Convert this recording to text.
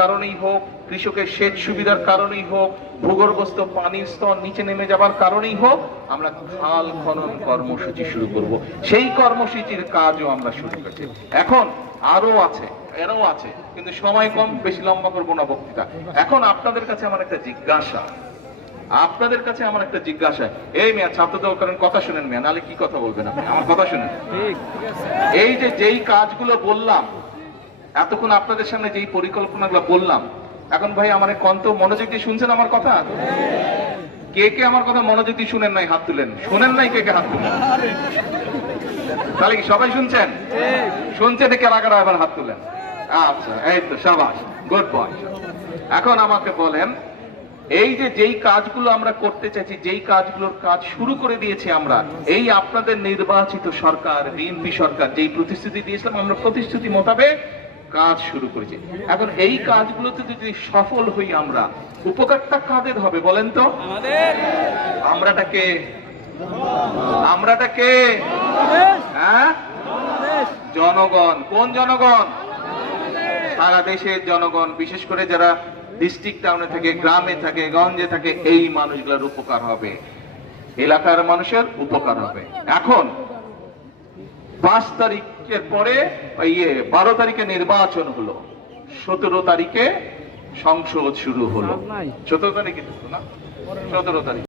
কারণেই হোক, কৃষকের সেচ সুবিধার কারণেই হোক, ভূগর্ভস্থ পানির স্তর নিচে নেমে যাবার কারণেই হোক, আমরা খাল খনন কর্মসূচি শুরু করব। সেই কর্মসূচির কাজও আমরা শুরু করছি। এখন আরো আছে, এরও আছে, কিন্তু সময় কম, বেশি লম্বা করবো না বক্তৃতা। এখন আপনাদের কাছে আমার একটা জিজ্ঞাসা, এই মেয়া ছাত্র দল করেন, কথা শুনেন মেয়া, নাহলে কি কথা বলবেন আপনি, আমার কথা শুনেন। এই যে যেই কাজগুলো বললাম এতক্ষণ, আপনাদের সামনে যেই পরিকল্পনাগুলো বললাম, এখন ভাই আমার কন্ত মনোযোগ দিয়ে শুনছেন আমার কথা? কে কে আমার কথা মনোযোগ দিয়ে শুনেন নাই হাত তুলেন, শুনেন নাই কে কে হাত তুলেন? তাহলে কি সবাই শুনছেন? শুনছে দেখে কারা এবার হাত তুলেন। আচ্ছা, এই তো সাবাস, গুড বয়। এখন আমাকে বলেন, এই যে যেই কাজগুলো আমরা করতে চাইছি, যেই কাজগুলোর কাজ শুরু করে দিয়েছি আমরা, এই আপনাদের নির্বাচিত সরকার, বিএনপি সরকার যেই প্রতিশ্রুতি দিয়েছিলাম, আমরা প্রতিশ্রুতি মোতাবেক কাজ শুরু করেছি। এখন এই কাজগুলোতে যদি সফল হই আমরা, উপকারটা কাদের হবে বলেন তো? আমরাটাকে হ্যাঁ, জনগণ। কোন জনগণ? সারা দেশের জনগণ, বিশেষ করে যারা ডিস্ট্রিক্ট টাউনে থাকে, গ্রামে থাকে, গঞ্জে থাকে, এই মানুষগুলোর উপকার হবে, এলাকার মানুষের উপকার হবে। এখন 5 তারিখের পরে 12 তারিখে নির্বাচন হলো, 17 তারিখে সংসদ শুরু হলো। 17 তারিখে না, 17 তারিখ